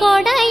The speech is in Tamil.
கொடையு